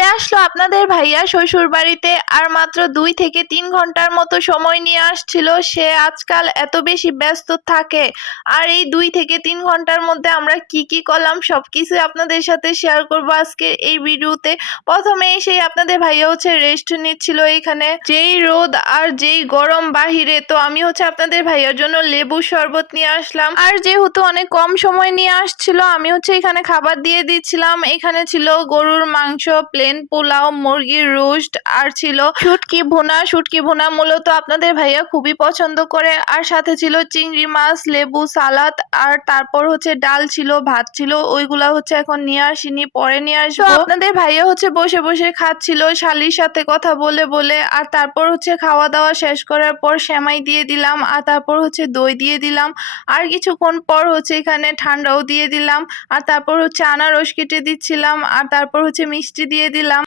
চলে আসলো আপনাদের ভাইয়া শ্বশুর বাড়িতে। আর মাত্র 2 থেকে 3 ঘন্টার মতো সময় নিয়ে আসছিল। সে আজকাল এত বেশি ব্যস্ত থাকে। আর এই 2 থেকে 3 ঘন্টার মধ্যে আমরা কি কি করলাম সবকিছু আপনাদের সাথে শেয়ার করবো আজকে এই ভিডিওতে। প্রথমে এসেই আপনাদের ভাইয়া রেস্ট নিচ্ছিল এখানে। যেই রোদ আর যেই গরম বাহিরে, তো আমি আপনাদের ভাইয়ার জন্য লেবু শরবত নিয়ে আসলাম। আর যেহেতু অনেক কম সময় নিয়ে আসছিল, আমি এখানে খাবার দিয়ে দিচ্ছিলাম। এখানে ছিল গরুর মাংস, প্লেন পোলাও, মুরগির রোস্ট, আর ছিল শুটকি ভুনা। শুটকি ভুনা মূলত আপনাদের ভাইয়া খুবই পছন্দ করে। আর সাথে ছিল চিংড়ি মাছ, লেবু, সালাদ, আর তারপর ডাল ছিল, ভাত ছিল। ওইগুলা এখন নিয়ে আসিনি, পরে নিয়ে আসবো। তো আপনাদের ভাইয়া বসে বসে খাচ্ছিল শালির সাথে কথা বলে বলে। আর তারপর খাওয়া দাওয়া শেষ করার পর সেমাই দিয়ে দিলাম, আর তারপর দই দিয়ে দিলাম। আর কিছুক্ষণ পর এখানে ঠান্ডাও দিয়ে দিলাম। আর তারপর আনারস কেটে দিচ্ছিলাম, আর তারপর মিষ্টি দিয়ে দিলাম।